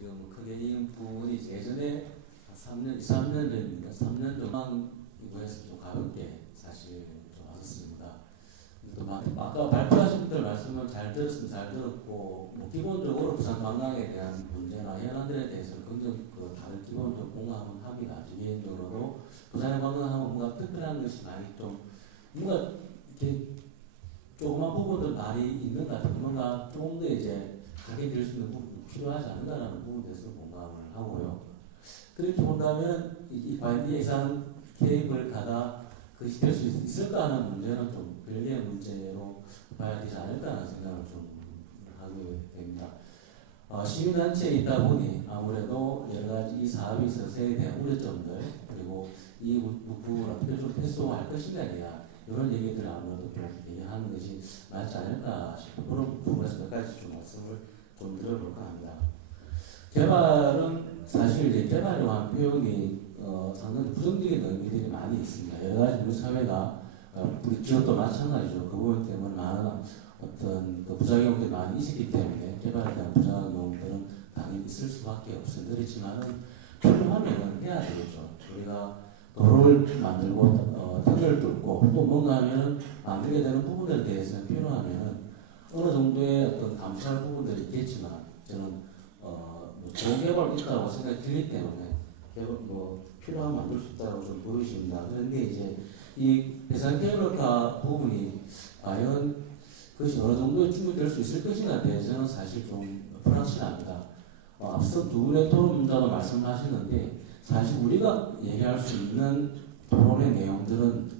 지금 크게 이 부분이 예전에 3년, 2, 3년 전입니다. 3년 전만 이거에서 좀 가볍게 사실 좀 왔었습니다. 또 아까 발표하신 분들 말씀을 잘 들었으면 잘 들었고, 뭐 기본적으로 부산 관광에 대한 문제나 현안들에 대해서는 굉장히 다른 기본적 공감은 합니다. 개인적으로도 부산의 관광하면 뭔가 특별한 것이 많이 좀 뭔가 이렇게 조그만 부분들 많이 있는 것 같아요. 뭔가 조금 더 이제 각인될 수 있는 부분이 필요하지 않는다는 부분에 대해서 공감을 하고요. 그렇게 본다면 이 관리 예산 개입을 가다 그것이 될 수 있을까 하는 문제는 좀 별개의 문제로 봐야 되지 않을까라는 생각을 좀 하게 됩니다. 시민단체에 있다 보니 아무래도 여러 가지 이 사업에 있어서에 대한 우려점들 그리고 이 부분을 어떻게 좀 해소할 것인가 아니냐 이런 얘기들을 아무래도 좀 얘기하는 것이 맞지 않을까 싶은 그런 부분에서 몇 가지 좀 말씀을 좀 드려볼까 합니다. 개발은 사실 이제 개발이라고 하는 표현이 상당히 부정적인 의미들이 많이 있습니다. 여러 가지 우리 사회가 우리 지역도 마찬가지죠. 그 부분 때문에 많은 어떤 그 부작용들이 많이 있었기 때문에 개발에 대한 부작용들은 당연히 있을 수밖에 없습니다. 그렇지만은 필요하면은 해야 되겠죠. 우리가 도로를 만들고 터널을 뚫고 또 뭔가 하면 만들게 되는 부분들에 대해서는 필요하면은 어느 정도의 어떤 감수할 부분들이 있겠지만 저는 좋은 개발이 있다고 생각이 들기 때문에 개발 필요하면 만들 수 있다고 좀 보여집니다. 그런데 이제 이 배산 개발과 부분이 과연 그것이 어느 정도의 충족될 수 있을 것인가에 대해서는 사실 좀 불확실합니다. 앞서 두 분의 토론자도 말씀하셨는데 사실 우리가 얘기할 수 있는 토론의 내용들은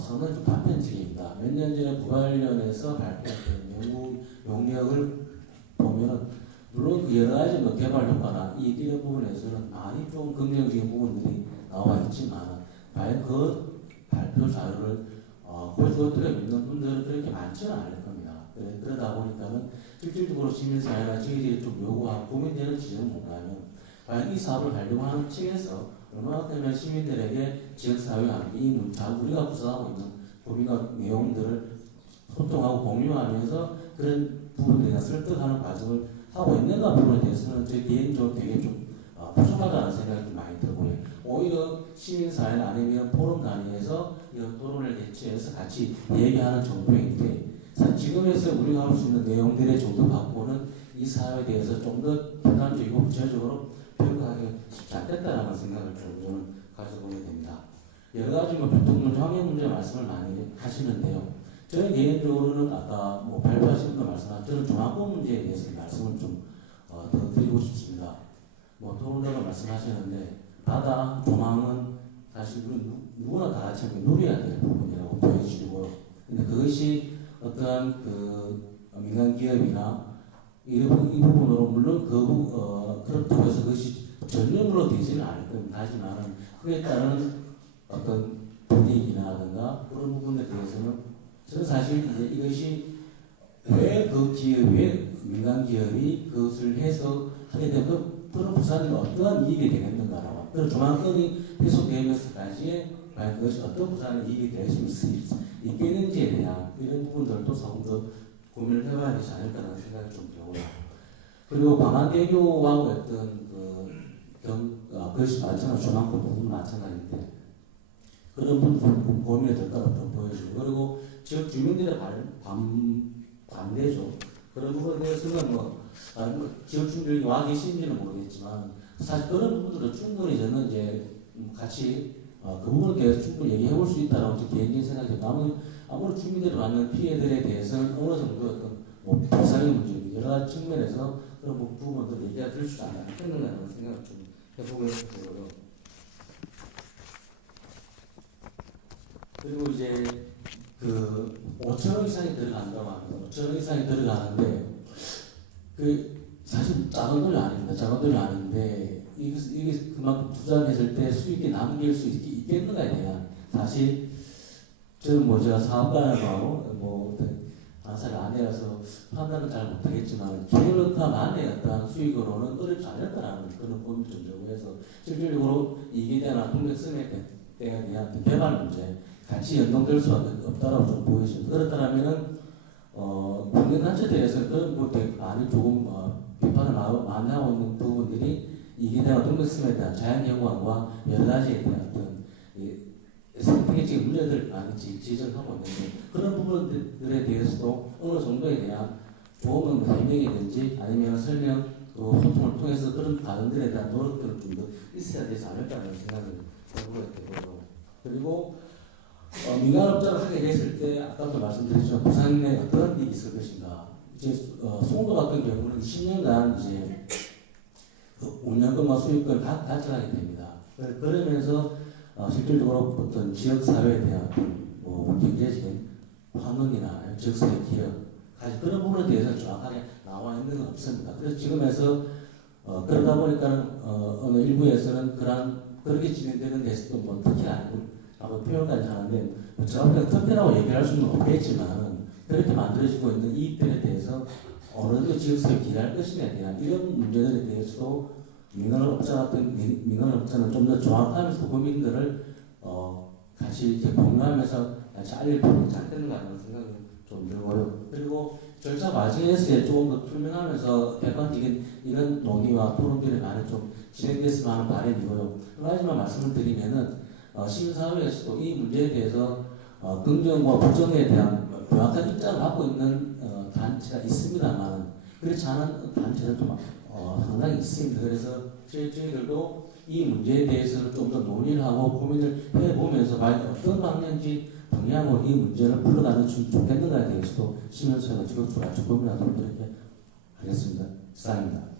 상당히 좀 단편적입니다. 몇 년 전에 부관련해서 발표했던 용역을 보면은 물론 그 여러 가지 개발 효과나 이런 부분에서는 많이 좀 긍정적인 부분들이 나와 있지만 과연 그 발표 자료를 보여주도록 믿는 분들은 그렇게 많지는 않을 겁니다. 그러다 보니까는 실질적으로 시민사회나 저희들이 좀 요구하고 고민되는 지점은 뭔가하면 과연 이 사업을 하려고 하는 측에서 얼마나 때문에 시민들에게 지역사회와 함께 이 우리가 구성하고 있는 고민과 내용들을 소통하고 공유하면서 그런 부분에 대한 설득하는 과정을 하고 있는가 부분에 대해서는 제 개인적으로 되게 좀 부족하다는 생각이 좀 많이 들고요. 오히려 시민사회나 아니면 포럼 단위에서 이런 토론을 개최해서 같이 얘기하는 정도인데 지금에서 우리가 할 수 있는 내용들의 정도 갖고는 이 사업에 대해서 좀 더 객관적이고 구체적으로 평가하기 쉽지 않겠다라는 생각을 좀 저는 가져보게 됩니다. 여러 가지 교통문제, 환경 문제 말씀을 많이 하시는데요. 저는 개인적으로는 아까 발표하신 분 말씀한 저는 조망권 문제에 대해서 말씀을 좀 더 드리고 싶습니다. 토론자가 말씀하셨는데 바다 조망은 사실 우리 누구나 다 같이 누려야 될 부분이라고 보여지고요. 근데 그것이 어떠한 그 민간 기업이나 이 부분으로 물론 그렇다고 해서 그것이 전념으로 되지는 않을 겁니다. 하지만 그에 따른 어떤 분위기라든가 그런 부분에 대해서는 저는 사실 이제 이것이 왜 그 기업이 민간 기업이 그것을 해서 하게 되면 그런 부산이 어떠한 이익이 되겠는가라고 그런 조망권이 해소되면서까지 과연 그것이 어떤 부산의 이익이 될 수 있겠는지에 대한 이런 부분들도 조금 더 고민을 해봐야 되지 않을까라는 생각이 좀 들고요. 그리고 광안대교와 어떤 그것이 마찬가지 조망권 부분은 마찬가지인데 그런 부분 고민이 될 거라고 좀 보여지고 그리고 지역 주민들의 반대죠. 그런 부분에 대해서는 지역 주민들이 와 계신지는 모르겠지만 사실 그런 부분들도 충분히 저는 이제 같이 그 부분에 대해서 충분히 얘기해 볼 수 있다라고 제 개인적인 생각이 아무리 주민들이 받는 피해들에 대해서는 어느 정도 어떤 보상의 문제 여러 가지 측면에서 그런 부분들 얘기가 될 수 않겠는가라는 생각을 좀 해보게 되고요. 그리고 이제 그 5천억 이상이 들어간다고 합니다. 5천억 이상이 들어가는데 사실 작은 돈이 아닙니다. 작은 돈이 아닌데 이게 그만큼 투자를 했을 때 수익이 남길 수 있겠는가에 대한 사실 저는 제가 사업가하고 당사를 안 해서 판단은 잘 못하겠지만 기업가만의 어떤 수익으로는 어렵지 않을까라는 그런 고민을 좀 들고 해서 실질적으로 이익에 대한 공격성에 대한 개발 문제 같이 연동될 수 없다라고 좀 보여집니다. 그렇다면은 환경단체들에서 그런 많이 조금 비판을 많이 하고 있는 부분들이 이게 대한 동물성에 대한 자연경관과 여러 가지에 대한 어떤 생태계적인 문제들을 많이 지적하고 있는데 그런 부분들에 대해서도 어느 정도에 대한 조언은 해명이든지 아니면 설명 또 소통을 통해서 그런 과정들에 대한 노력들을 좀 더 있어야 되지 않을까라는 생각을 해보게 되고요. 그리고 민간업자를 하게 됐을 때 아까도 말씀드렸지만 부산에 어떤 일이 있을 것인가. 이제 송도 같은 경우는 10년간 이제 운영권과 수익권을 가져가게 됩니다. 그러면서 실질적으로 어떤 지역 사회에 대한 뭐 경제적인 환원이나 지역사회 기여 그런 부분에 대해서 정확하게 나와 있는 건 없습니다. 그래서 지금에서 그러다 보니까 어느 일부에서는 그렇게 진행되는 데서도 뭐 특혜 아니고 표현까지 하는데 정확하게 특혜라고 얘기할 수는 없겠지만 그렇게 만들어지고 있는 이익들에 대해서 어느 정도 지역사회 기여할 것이냐에 대한 이런 문제들에 대해서도 민간업자는 좀 더 정확하면서 국민들을 같이 이렇게 공유하면서 잘 일부러 잘 되는 거 아니라는 생각이 좀 들고요. 그리고 절차 과정에서 조금 더 투명하면서 객관적인 이런 논의와 토론들이 많이 좀 진행됐으면 하는 바람이고요. 한 가지만 말씀을 드리면은 시민사회에서도 이 문제에 대해서 긍정과 부정에 대한 명확한 입장을 갖고 있는 단체가 있습니다만 그렇지 않은 단체는 좀 상당히 있습니다. 그래서 저희들도 이 문제에 대해서 좀 더 논의를 하고 고민을 해보면서 과연 어떤 방향으로 이 문제를 풀어가면 좋겠는가에 대해서도 시민사회가 적극적으로 고민하도록 그렇게 하겠습니다. 이상입니다.